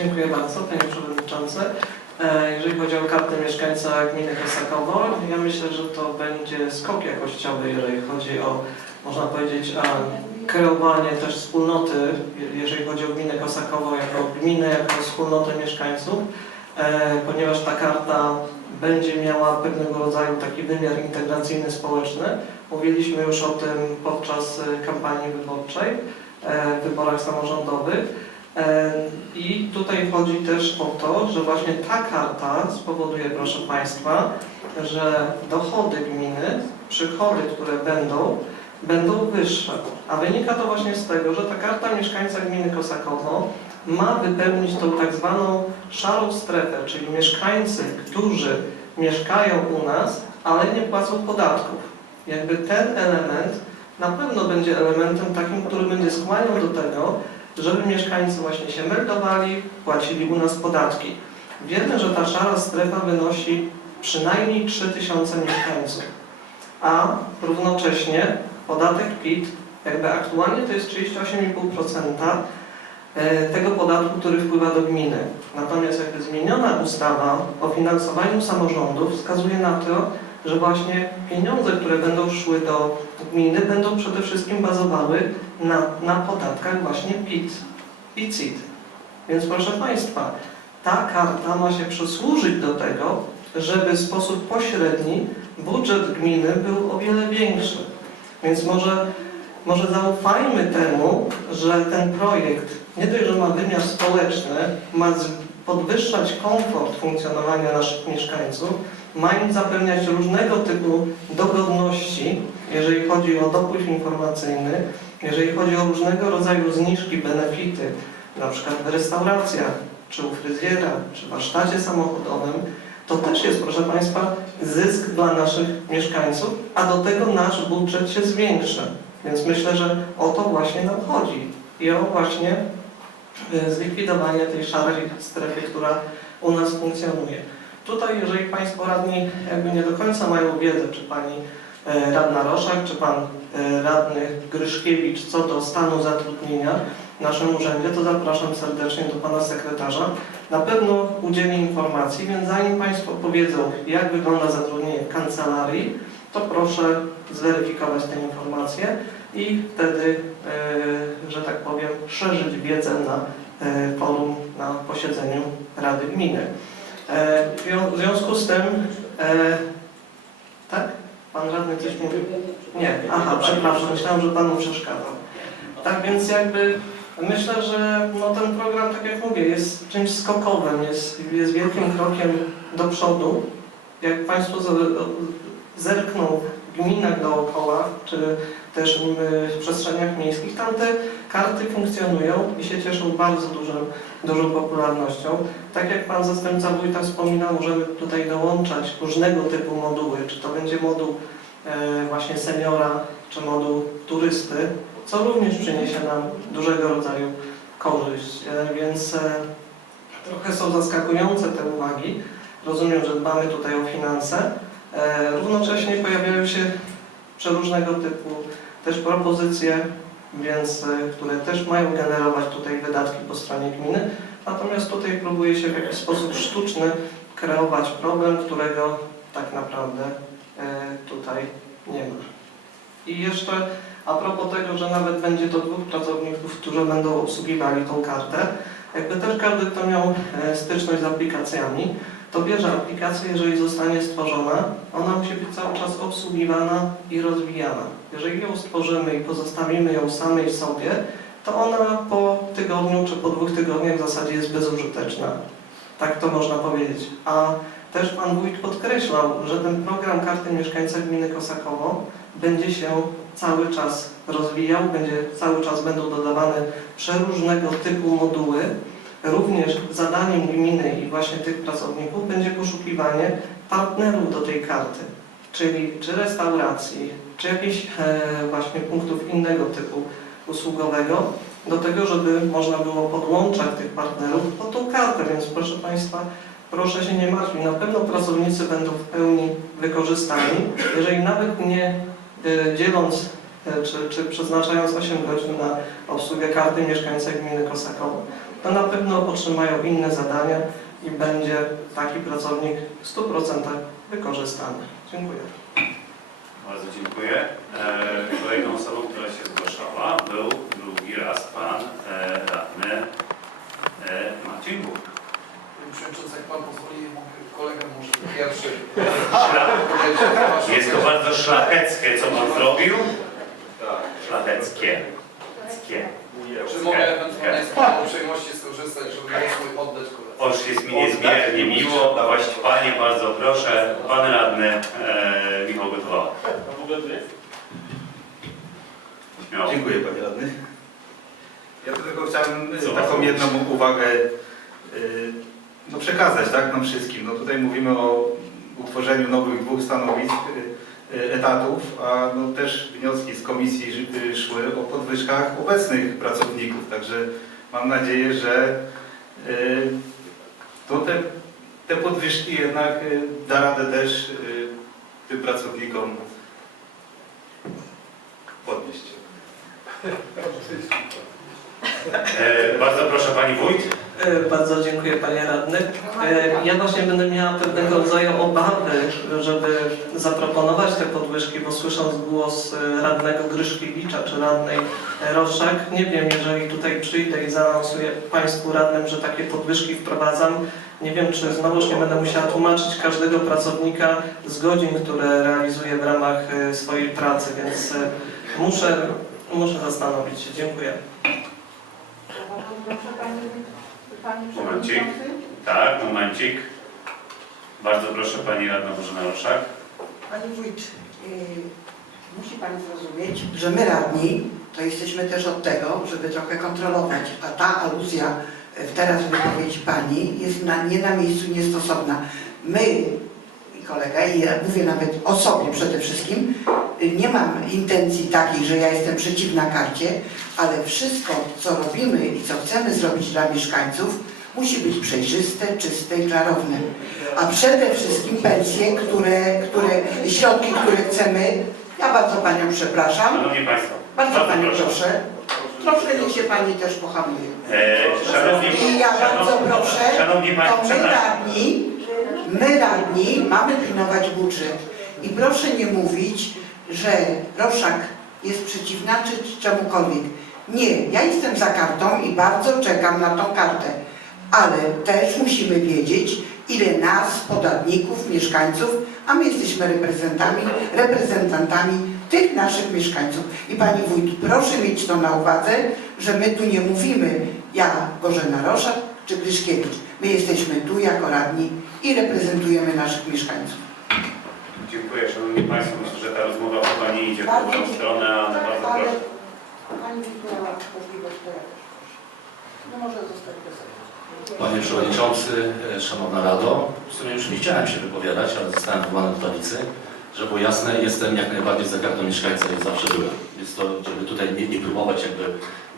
Dziękuję bardzo, Panie Przewodniczący. E, Jeżeli chodzi o kartę mieszkańca gminy Kosakowo, ja myślę, że to będzie skok jakościowy, jeżeli chodzi o, można powiedzieć, kreowanie też wspólnoty, je- jeżeli chodzi o gminę Kosakowo jako gminę, jako wspólnotę mieszkańców, e, ponieważ ta karta będzie miała pewnego rodzaju taki wymiar integracyjny społeczny. Mówiliśmy już o tym podczas e, kampanii wyborczej, w wyborach samorządowych. I tutaj chodzi też o to, że właśnie ta karta spowoduje, proszę Państwa, że dochody gminy, przychody, które będą, będą wyższe. A wynika to właśnie z tego, że ta karta mieszkańca gminy Kosakowo ma wypełnić tą tak zwaną szarą strefę, czyli mieszkańcy, którzy mieszkają u nas, ale nie płacą podatków. Jakby ten element na pewno będzie elementem takim, który będzie skłaniał do tego, żeby mieszkańcy właśnie się meldowali, płacili u nas podatki. Wiemy, że ta szara strefa wynosi przynajmniej 3000 mieszkańców, a równocześnie podatek PIT jakby aktualnie to jest 38,5% e, tego podatku, który wpływa do gminy. Natomiast jakby zmieniona ustawa o finansowaniu samorządów wskazuje na to, że właśnie pieniądze, które będą szły do gminy, będą przede wszystkim bazowały na, na podatkach właśnie PIT i CIT. Więc proszę Państwa, ta karta ma się przysłużyć do tego, żeby w sposób pośredni budżet gminy był o wiele większy. Więc może, może zaufajmy temu, że ten projekt nie dość, że ma wymiar społeczny, ma podwyższać komfort funkcjonowania naszych mieszkańców, ma im zapewniać różnego typu dogodności, jeżeli chodzi o dopływ informacyjny, jeżeli chodzi o różnego rodzaju zniżki, benefity, na przykład w restauracjach, czy u fryzjera, czy warsztacie samochodowym, to też jest, proszę Państwa, zysk dla naszych mieszkańców, a do tego nasz budżet się zwiększa. Więc myślę, że o to właśnie nam chodzi i o właśnie y, zlikwidowanie tej szarej strefy, która u nas funkcjonuje. Tutaj, jeżeli Państwo radni jakby nie do końca mają wiedzę, czy Pani e, radna Roszak, czy Pan e, radny Gryszkiewicz co do stanu zatrudnienia w naszym urzędzie, to zapraszam serdecznie do Pana sekretarza. Na pewno udzieli informacji, więc zanim Państwo powiedzą, jak wygląda zatrudnienie w kancelarii, to proszę zweryfikować te informacje i wtedy, e, że tak powiem, szerzyć wiedzę na forum, na posiedzeniu Rady Gminy. E, W zwią- w związku z tym, e, tak? Pan radny coś mówił? Nie, aha, przepraszam, myślałem, że Panu przeszkadzam. Tak więc jakby myślę, że no ten program, tak jak mówię, jest czymś skokowym, jest, jest wielkim krokiem do przodu. Jak Państwo zerkną gminach dookoła, czy też w przestrzeniach miejskich, tam te karty funkcjonują i się cieszą bardzo dużą, dużą popularnością. Tak jak Pan Zastępca Wójta wspominał, możemy tutaj dołączać różnego typu moduły, czy to będzie moduł e, właśnie seniora, czy moduł turysty, co również przyniesie nam dużego rodzaju korzyść. E, Więc e, trochę są zaskakujące te uwagi. Rozumiem, że dbamy tutaj o finanse. E, Równocześnie pojawiają się przeróżnego typu też propozycje, więc, e, które też mają generować tutaj wydatki po stronie gminy. Natomiast tutaj próbuje się w jakiś sposób sztuczny kreować problem, którego tak naprawdę e, tutaj nie ma. I jeszcze a propos tego, że nawet będzie to dwóch pracowników, którzy będą obsługiwali tą kartę, jakby też każdy, kto miał styczność z aplikacjami, to wie, że aplikacja, jeżeli zostanie stworzona, ona musi być cały czas obsługiwana i rozwijana. Jeżeli ją stworzymy i pozostawimy ją samej sobie, to ona po tygodniu czy po dwóch tygodniach w zasadzie jest bezużyteczna. Tak to można powiedzieć. A też Pan Wójt podkreślał, że ten program Karty Mieszkańca Gminy Kosakowo będzie się cały czas rozwijał, będzie, cały czas będą dodawane przeróżnego typu moduły. Również zadaniem gminy i właśnie tych pracowników będzie poszukiwanie partnerów do tej karty, czyli czy restauracji, czy jakichś e, właśnie punktów innego typu usługowego, do tego, żeby można było podłączać tych partnerów pod tą kartę. Więc proszę Państwa, proszę się nie martwić, na pewno pracownicy będą w pełni wykorzystani. Jeżeli nawet nie e, dzieląc e, czy, czy przeznaczając 8 godzin na obsługę karty mieszkańca gminy Kosakowo, to na pewno otrzymają inne zadania i będzie taki pracownik w 100% wykorzystany. Dziękuję. Bardzo dziękuję. E, Kolejną osobą, która się zgłaszała był drugi raz pan e, radny e, Maciej Bóg. Panie Przewodniczący, jak Pan pozwoli, kolega może pierwszy. Jest to bardzo szlacheckie, co pan zrobił. Tak. Szlacheckie. Ckie. Czy mogę ewentualnie z Pana uprzejmości skorzystać, żeby mój oddać koledze? Oż jest mi niezmiernie miło. Właśnie panie, bardzo proszę. Pan radny e, Michał Gotowała. Śmiało. Dziękuję panie radny. Ja tylko chciałem y, Co taką jedną uwagę y, no, przekazać tak, nam wszystkim. No, tutaj mówimy o utworzeniu nowych dwóch stanowisk, y, y, etatów, a no, też wnioski z komisji ży- y, szły o podwyżkach obecnych pracowników. Także mam nadzieję, że y, to te, te podwyżki jednak y, da radę też y, tym pracownikom podnieść. E, bardzo proszę pani wójt. E, Bardzo dziękuję Panie Radny. E, Ja właśnie będę miała pewnego rodzaju obawy, żeby zaproponować te podwyżki, bo słysząc głos e, radnego Gryszkiewicza czy radnej Roszak, nie wiem, jeżeli tutaj przyjdę i zaanonsuję Państwu radnym, że takie podwyżki wprowadzam, nie wiem, czy znowuż nie będę musiała tłumaczyć każdego pracownika z godzin, które realizuje w ramach swojej pracy, więc muszę, muszę zastanowić się. Dziękuję. Proszę Pani, Panie Momencik. Tak, momencik. Bardzo proszę pani radna Bożena Roszak. Pani Wójt, y, musi Pani zrozumieć, że my radni to jesteśmy też od tego, żeby trochę kontrolować, a ta aluzja w teraz wypowiedzi Pani jest na, nie na miejscu, niestosowna. My i kolega, i ja mówię nawet o sobie przede wszystkim, y, nie mam intencji takiej, że ja jestem przeciwna karcie, ale wszystko, co robimy i co chcemy zrobić dla mieszkańców, musi być przejrzyste, czyste i klarowne. A przede wszystkim pensje, które, które, środki, które chcemy. Ja bardzo Panią przepraszam, Szanowni Państwo, bardzo Panią proszę. Troszkę niech się Pani też pohamuje. E, szanowni, I ja bardzo szanowni, proszę, szanowni to Państwo, my radni, my radni mamy pilnować budżet. I proszę nie mówić, że Roszak jest przeciwna czy czemukolwiek. Nie, ja jestem za kartą i bardzo czekam na tą kartę. Ale też musimy wiedzieć, ile nas, podatników, mieszkańców, a my jesteśmy reprezentantami, reprezentantami tych naszych mieszkańców. I Pani Wójt, proszę mieć to na uwadze, że my tu nie mówimy ja, Bożena Roszak czy Gryszkiewicz. My jesteśmy tu jako radni i reprezentujemy naszych mieszkańców. Dziękuję Szanowni Państwo. Myślę, że ta rozmowa chyba nie idzie w Bardzo dobrą stronę, ale bardzo Ale proszę. Pani Wójt miała możliwość, to ja też proszę. No. Panie Przewodniczący, e, Szanowna Rado, w sumie już nie chciałem się wypowiadać, ale zostałem wywołany do tablicy. Żeby było jasne, jestem jak najbardziej za kartą mieszkańca i zawsze byłem. Jest to, żeby tutaj nie, nie próbować jakby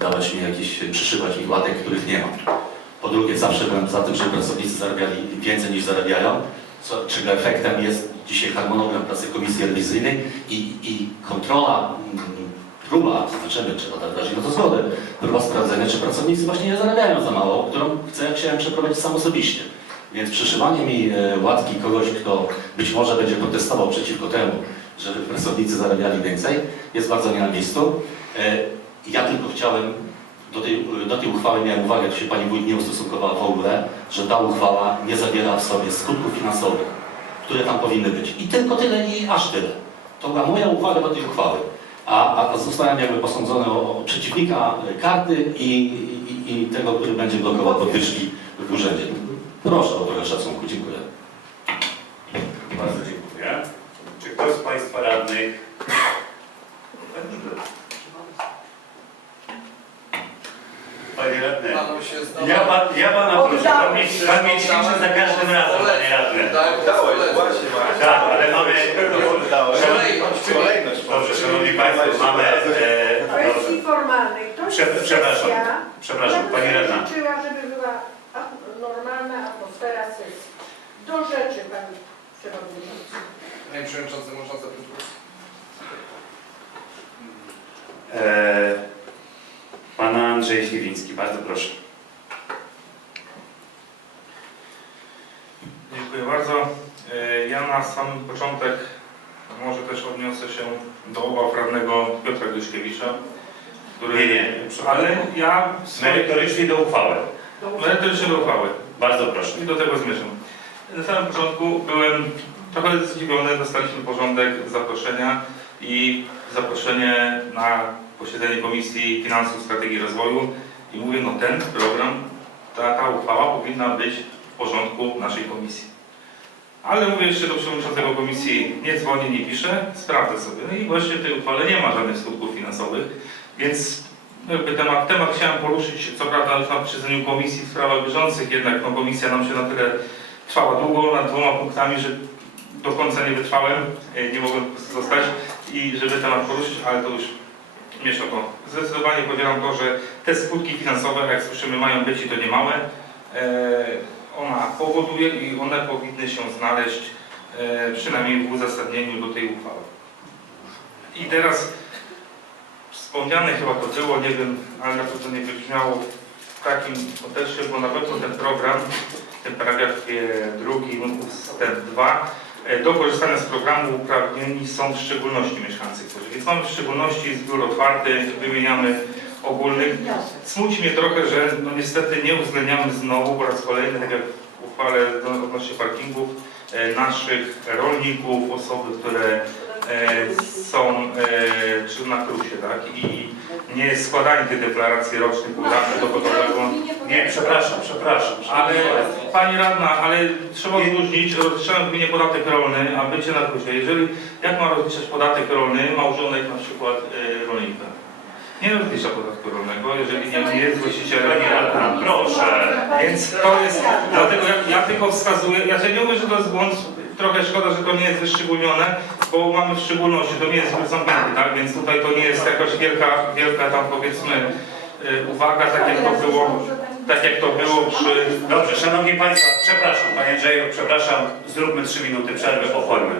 dawać mi jakieś, przyszywać mi łatek, których nie mam. Po drugie, zawsze byłem za tym, żeby pracownicy zarabiali więcej niż zarabiają, co, czego efektem jest dzisiaj harmonogram pracy Komisji Rewizyjnej i, i kontrola, mm, próba, zobaczymy, czy Rada wyrazi na to zgodę, próba sprawdzenia, czy pracownicy właśnie nie zarabiają za mało, którą chcę, chciałem przeprowadzić sam osobiście. Więc przyszywanie mi e, łatki kogoś, kto być może będzie protestował przeciwko temu, żeby pracownicy zarabiali więcej, jest bardzo nie na miejscu. E, Ja tylko chciałem, do tej, do tej uchwały miałem uwagę, tu się Pani Wójt nie ustosunkowała w ogóle, że ta uchwała nie zawiera w sobie skutków finansowych, które tam powinny być. I tylko tyle i aż tyle. To była moja uwaga do tej uchwały. A, a zostałem jakby posądzony o, o przeciwnika karty i, i, i tego, który będzie blokował podwyżki w urzędzie. Proszę o trochę szacunku. Dziękuję. Bardzo dziękuję. Czy ktoś z Państwa radnych Panie radny, Panu się znowu... ja, pan, ja Pana proszę, pan mnie, pan mnie ćwiczy za każdym razem, Panie radny. Tak, Dałeś, właśnie. Tak, ale mamy... Dałeś. Kolejność, czyli- Kolejność. Dobrze, Państwo, mamy... E, Kwestii formalnej. To jest Prze- przepraszam. kwestia, Przepraszam, Pani radna. życzyła, żeby była normalna atmosfera sesji. Do rzeczy, Pani Przewodniczący. Panie Przewodniczący, można zapytać głos? E, Pan Andrzej Śliwiński, bardzo proszę. Dziękuję bardzo. E, Ja na samym początek może też odniosę się do obaw radnego Piotra Gryszkiewicza, który... Nie, nie. Ale ja... Merytorycznie do uchwały. Merytorycznie do uchwały. Bardzo proszę. I do tego zmierzam. Na samym początku byłem trochę zdziwiony, dostaliśmy porządek zaproszenia i zaproszenie na posiedzenie Komisji Finansów Strategii Rozwoju i mówię, no ten program, taka uchwała powinna być w porządku naszej komisji. Ale mówię jeszcze do przewodniczącego komisji, nie dzwonię, nie piszę, sprawdzę sobie. No i właśnie w tej uchwale nie ma żadnych skutków finansowych, więc jakby temat, temat chciałem poruszyć, co prawda już na posiedzeniu komisji w sprawach bieżących, jednak no, komisja nam się na tyle trwała długo, nad dwoma punktami, że do końca nie wytrwałem, e, nie mogłem zostać i żeby temat poruszyć, ale to już miesza to. Zdecydowanie podzielam to, że te skutki finansowe, jak słyszymy, mają być i to nie małe. Ona powoduje i one powinny się znaleźć e, przynajmniej w uzasadnieniu do tej uchwały. I teraz wspomniane chyba to było, nie wiem, ale na pewno nie wybrzmiało w takim kontekście, bo na pewno ten program, w tym paragrafie drugim, ustęp 2, e, do korzystania z programu uprawnieni są w szczególności mieszkańcy. Więc mamy w szczególności zbiór otwarty, wymieniamy ogólnych. Smuci mnie trochę, że no niestety nie uwzględniamy znowu po raz kolejny, tak jak w uchwale do- odnośnie parkingów, e, naszych rolników, osoby, które e, są e, czy na krusie, tak? I nie składanie tych deklaracji rocznych podatku dochodowego. Nie, przepraszam, przepraszam. Ale Pani Radna, ale trzeba odróżnić rozliczamy w gminie podatek rolny, a bycie na krusie. Jeżeli, jak ma rozliczać podatek rolny małżonek na przykład e, rolnika? Nie rozlicza podatku rolnego, jeżeli nie, nie jest właścicielem. Radna, proszę. Więc to jest, dlatego ja, ja tylko wskazuję, ja się nie mówię, że to jest błąd, trochę szkoda, że to nie jest wyszczególnione, bo mamy w szczególności, to nie jest zamknięty, tak, więc tutaj to nie jest jakaś wielka, wielka tam powiedzmy y, uwaga, tak jak to było, tak jak to było przy Dobrze, Szanowni Państwo, przepraszam, Panie Andrzeju, przepraszam, zróbmy trzy minuty przerwy, ochłońmy.